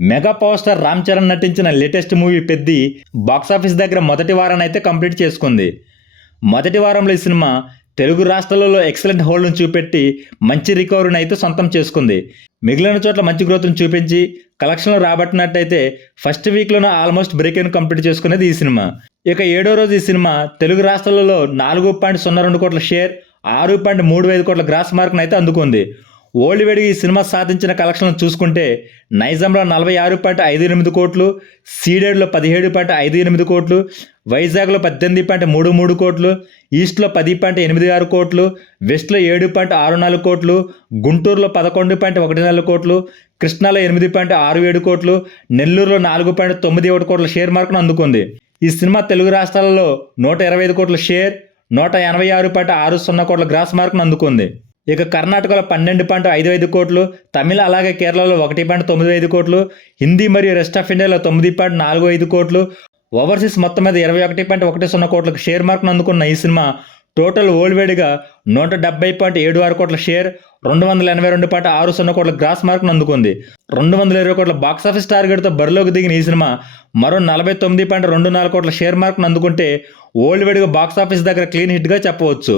Mega power star Ram Charan నటించిన latest movie Peddi box office దగ్గర మొదటి వారాన్ని అయితే కంప్లీట్ చేసుకుంది. మొదటి వారంలో ఈ సినిమా తెలుగు రాష్ట్రాలలో ఎక్సలెంట్ హోల్డ్ను చూపెట్టి మంచి రికవరీని అయితే సొంతం చేసుకుంది. మిగిలిన చోట్ల మంచి గ్రోత్ను చూపించి కలెక్షన్లు రాబట్టినట్టయితే ఫస్ట్ వీక్లోనే ఆల్మోస్ట్ బ్రేక్ ఇన్ కంప్లీట్ చేసుకునేది ఈ సినిమా. ఇక 7వ రోజు ఈ సినిమా తెలుగు రాష్ట్రాలలో 4.02 కోట్ల షేర్, 6.35 కోట్ల గ్రాస్ మార్క్ను అయితే అందుకుంది. ఓల్డ్ వేడిగా ఈ సినిమా సాధించిన కలెక్షన్లు చూసుకుంటే నైజాంలో 46.58 కోట్లు, సీడెడ్లో 17.58 కోట్లు, వైజాగ్లో 18.33 కోట్లు, ఈస్ట్లో 10.86 కోట్లు, వెస్ట్లో 7.64 కోట్లు, గుంటూరులో 11.14 కోట్లు, కృష్ణాలో 8.67 కోట్లు, నెల్లూరులో 4.91 కోట్ల షేర్ మార్కును అందుకుంది. ఈ సినిమా తెలుగు రాష్ట్రాలలో 125 కోట్ల షేర్, 186.60 కోట్ల గ్రాస్ మార్కును అందుకుంది. ఇక కర్ణాటకలో 12.55 కోట్లు, తమిళ అలాగే కేరళలో 1.95 కోట్లు, హిందీ మరియు రెస్ట్ ఆఫ్ ఇండియాలో 9.45 కోట్లు, ఓవర్సీస్ మొత్తం మీద 21.10 కోట్లకు షేర్ మార్కును అందుకున్న ఈ సినిమా టోటల్ వరల్డ్ వైడ్గా 170.76 కోట్ల షేర్, 282.60 కోట్ల గ్రాస్ మార్కును అందుకుంది. 220 కోట్ల బాక్సాఫీస్ టార్గెట్తో బరిలోకి దిగిన ఈ సినిమా మరో 49.24 కోట్ల షేర్ మార్కును అందుకుంటే వరల్డ్ వైడ్గా బాక్సాఫీస్ దగ్గర క్లీన్ హిట్గా చెప్పవచ్చు.